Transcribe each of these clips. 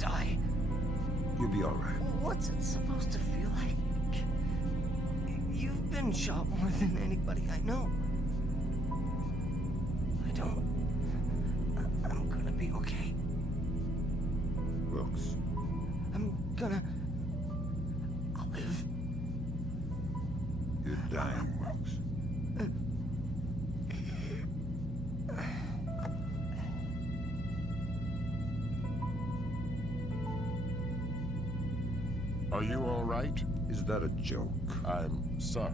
die. You'll be all right. What's it supposed to feel like? You've been shot more than anybody I know. I'm gonna be okay. Wilkes. I'll live. You're dying, Wilkes. Are you all right? Is that a joke? I'm sorry.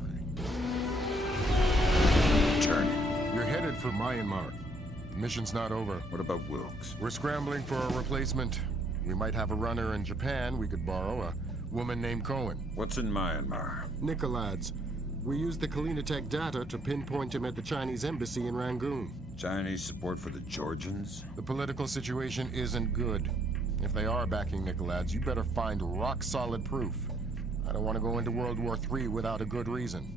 Journey. You're headed for Myanmar. The mission's not over. What about Wilkes? We're scrambling for a replacement. We might have a runner in Japan we could borrow, a woman named Cohen. What's in Myanmar? Nikolads. We used the Kalinatech data to pinpoint him at the Chinese embassy in Rangoon. Chinese support for the Georgians? The political situation isn't good. If they are backing Nikolads, you better find rock-solid proof. I don't want to go into World War III without a good reason.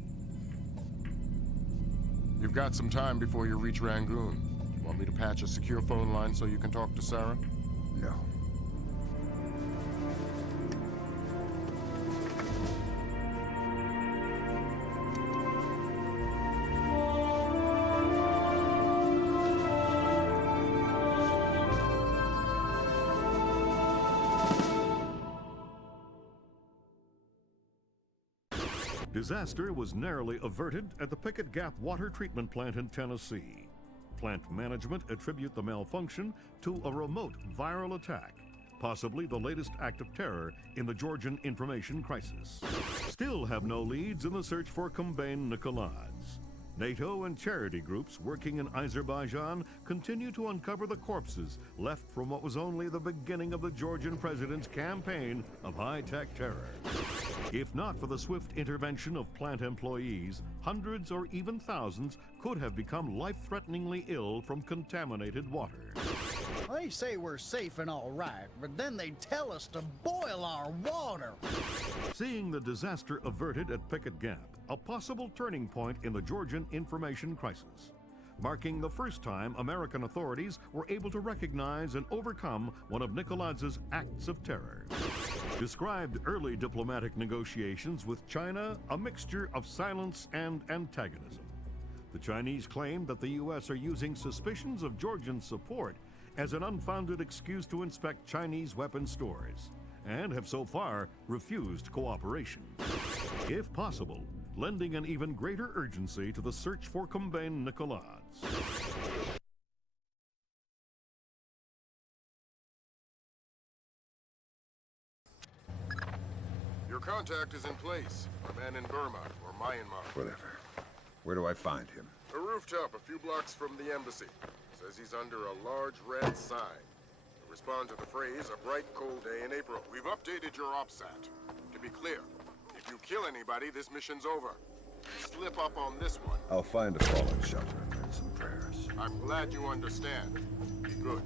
You've got some time before you reach Rangoon. Want me to patch a secure phone line so you can talk to Sarah? No. Disaster was narrowly averted at the Pickett Gap water treatment plant in Tennessee. Plant management attribute the malfunction to a remote viral attack, possibly the latest act of terror in the Georgian information crisis. Still have no leads in the search for Combane Nikolads. NATO and charity groups working in Azerbaijan continue to uncover the corpses left from what was only the beginning of the Georgian president's campaign of high-tech terror. If not for the swift intervention of plant employees, hundreds or even thousands could have become life-threateningly ill from contaminated water. They say we're safe and all right, but then they tell us to boil our water. Seeing the disaster averted at Pickett Gap, a possible turning point in the Georgian information crisis, marking the first time American authorities were able to recognize and overcome one of Nikolads' acts of terror. Described early diplomatic negotiations with China a mixture of silence and antagonism. The Chinese claim that the U.S. are using suspicions of Georgian support as an unfounded excuse to inspect Chinese weapons stores, and have so far refused cooperation. If possible, lending an even greater urgency to the search for Combane Nikolads. Your contact is in place. A man in Burma or Myanmar. Whatever. Where do I find him? A rooftop a few blocks from the embassy. Says he's under a large red sign. To respond to the phrase, a bright cold day in April. We've updated your OPSAT. To be clear, if you kill anybody, this mission's over. Slip up on this one. I'll find a fallout shelter and some prayers. I'm glad you understand. Be good.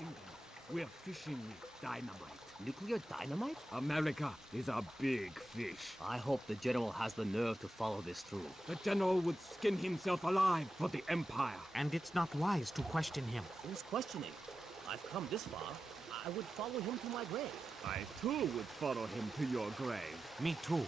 England. We're fishing with dynamite. Nuclear dynamite? America is a big fish. I hope the general has the nerve to follow this through. The general would skin himself alive for the Empire. And it's not wise to question him. Who's questioning? I've come this far. I would follow him to my grave. I too would follow him to your grave. Me too.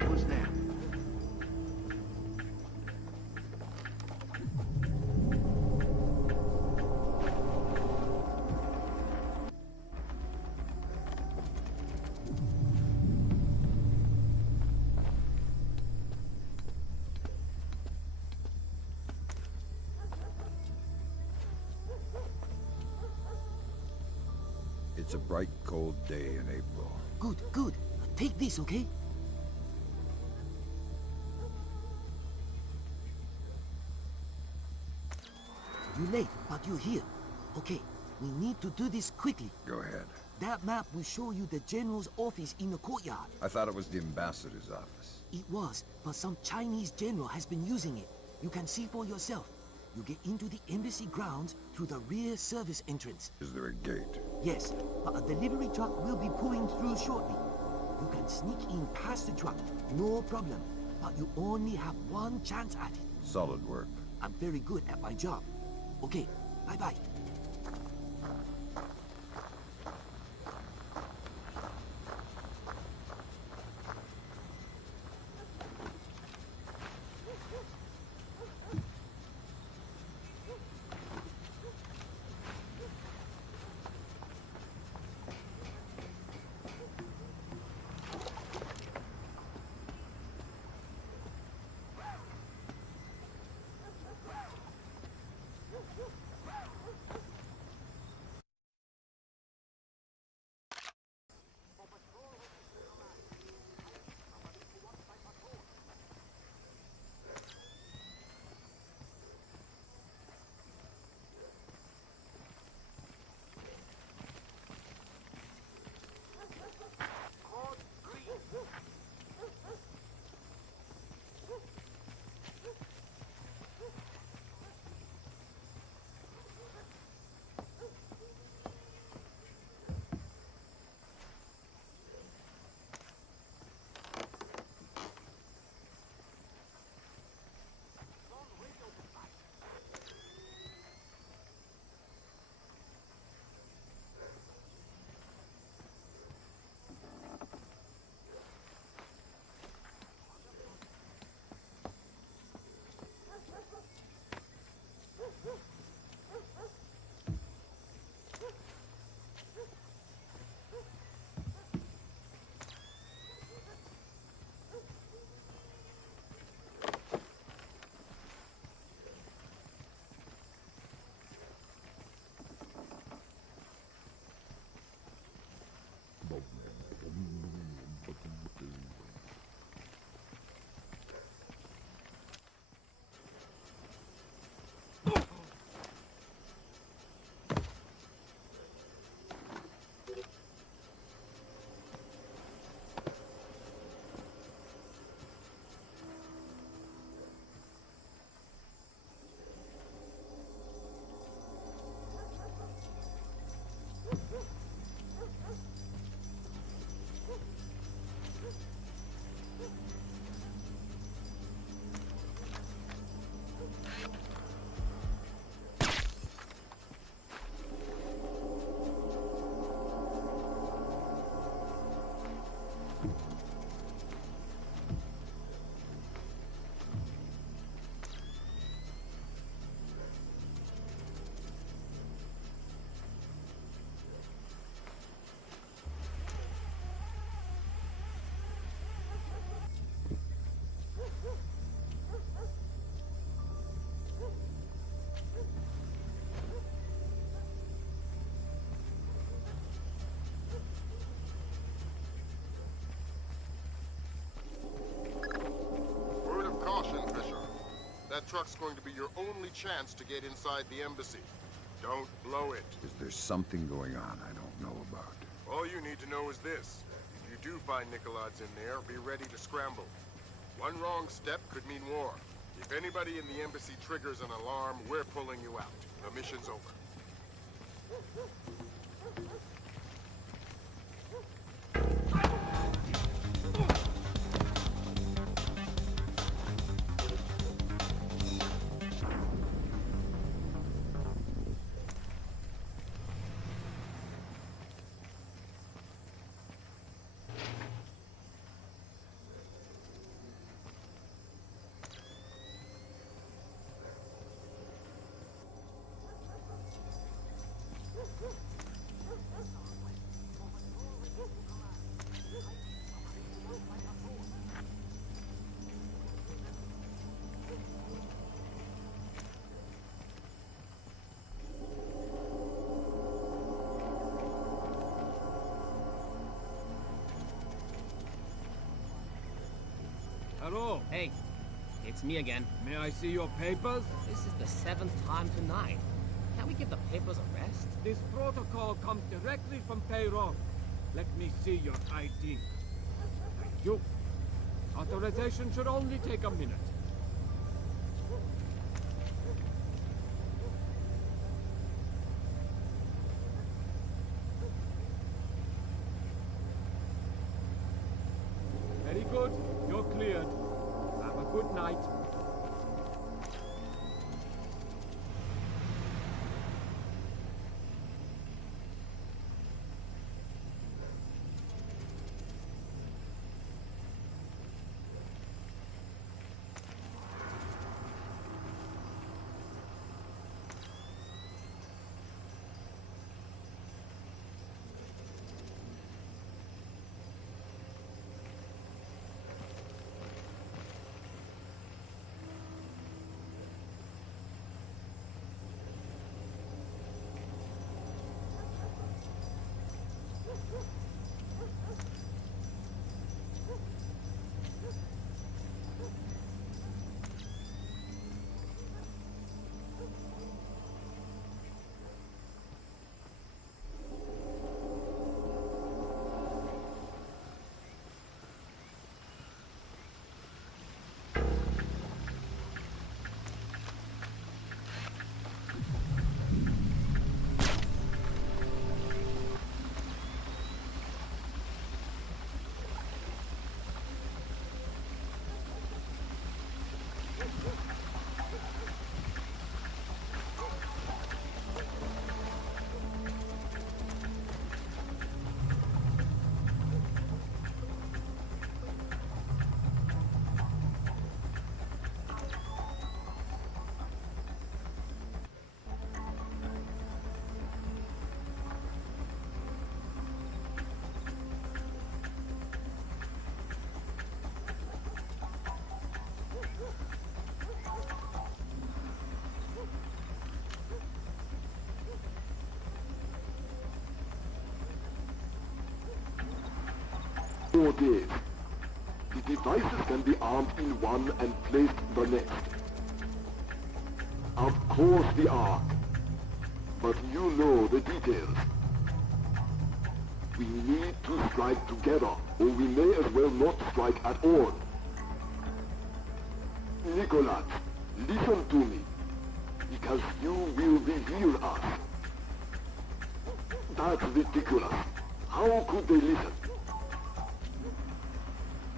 Who's there? It's a bright, cold day in April. Good, good. Take this, okay? You're late, but you're here. Okay, we need to do this quickly. Go ahead. That map will show you the general's office in the courtyard. I thought it was the ambassador's office. It was, but some Chinese general has been using it. You can see for yourself. You get into the embassy grounds through the rear service entrance. Is there a gate? Yes, but a delivery truck will be pulling through shortly. You can sneak in past the truck, no problem. But you only have one chance at it. Solid work. I'm very good at my job. Okay, bye-bye. That truck's going to be your only chance to get inside the embassy. Don't blow it. Is there something going on I don't know about? All you need to know is this. If you do find Nicolad's in there, be ready to scramble. One wrong step could mean war. If anybody in the embassy triggers an alarm, we're pulling you out. The mission's over. Hello. Hey, it's me again. May I see your papers? This is the 7th time tonight. Can't we give the papers a rest? This protocol comes directly from payroll. Let me see your ID. Thank you. Authorization should only take a minute. Very good. You're cleared. Have a good night. Days. The devices can be armed in one and placed the next. Of course the Ark. But you know the details. We need to strike together, or we may as well not strike at all. Nicholas, listen to me, because you will reveal us. That's ridiculous. How could they listen?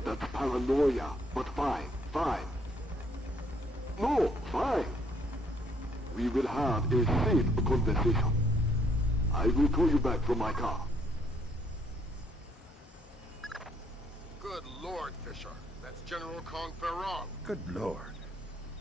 That's paranoia, but fine. No, fine. We will have a safe conversation. I will call you back from my car. Good Lord, Fisher. That's General Kong Ferrong. Good Lord.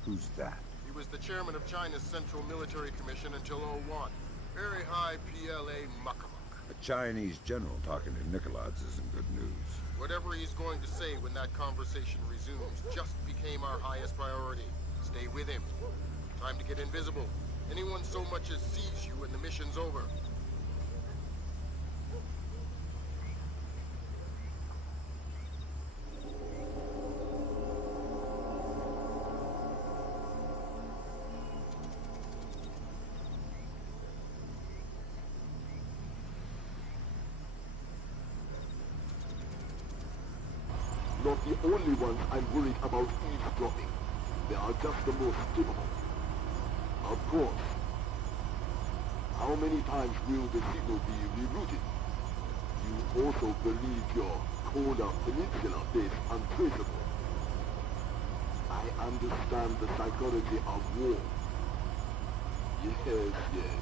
Who's that? He was the chairman of China's Central Military Commission until '01. Very high PLA muckamuck. A Chinese general talking to Nicolad's isn't good news. Whatever he's going to say when that conversation resumes just became our highest priority. Stay with him. Time to get invisible. Anyone so much as sees you and the mission's over. not the only ones I'm worried about eavesdropping. They are just the most capable. Of course. How many times will the signal be rerouted? You also believe your Kona Peninsula base untraceable. I understand the psychology of war. Yes, yes.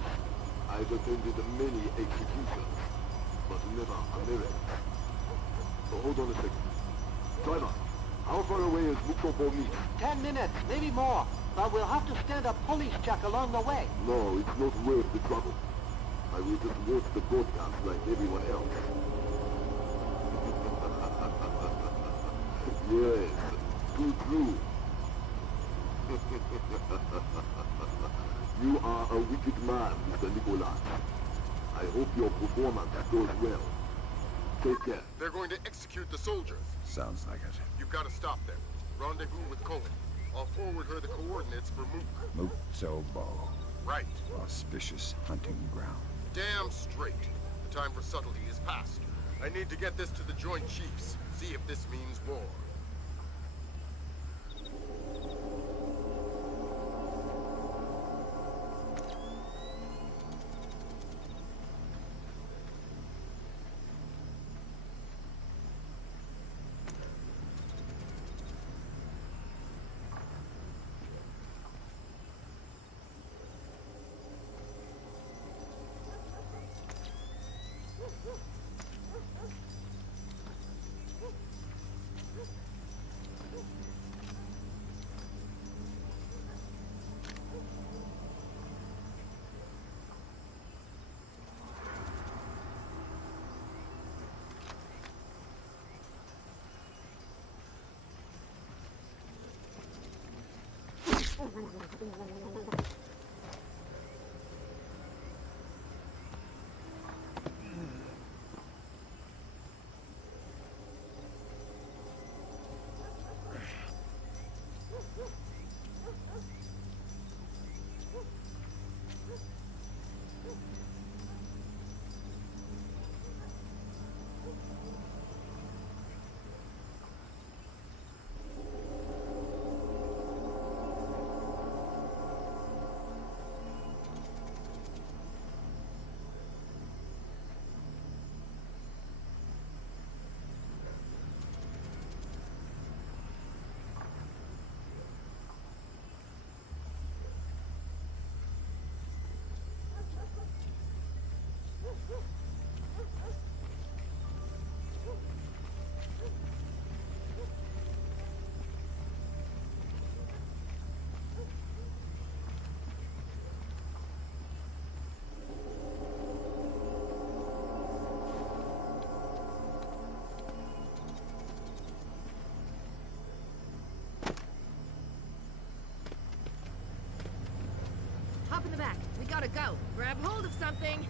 I've attended many executions, but never American. So hold on a second. Driver, how far away is Mukopo meet? 10 minutes, maybe more. But we'll have to stand a police check along the way. No, it's not worth the trouble. I will just watch the broadcast like everyone else. Yes, too true. You are a wicked man, Mr. Nicholas. I hope your performance goes well. Take care. They're going to execute the soldiers. Sounds like it. You've got to stop them. Rendezvous with Cohen. I'll forward her the coordinates for Mook. Muksobo. Right. Auspicious hunting ground. Damn straight. The time for subtlety is past. I need to get this to the Joint Chiefs. See if this means war. Hop in the back. We gotta go. Grab hold of something.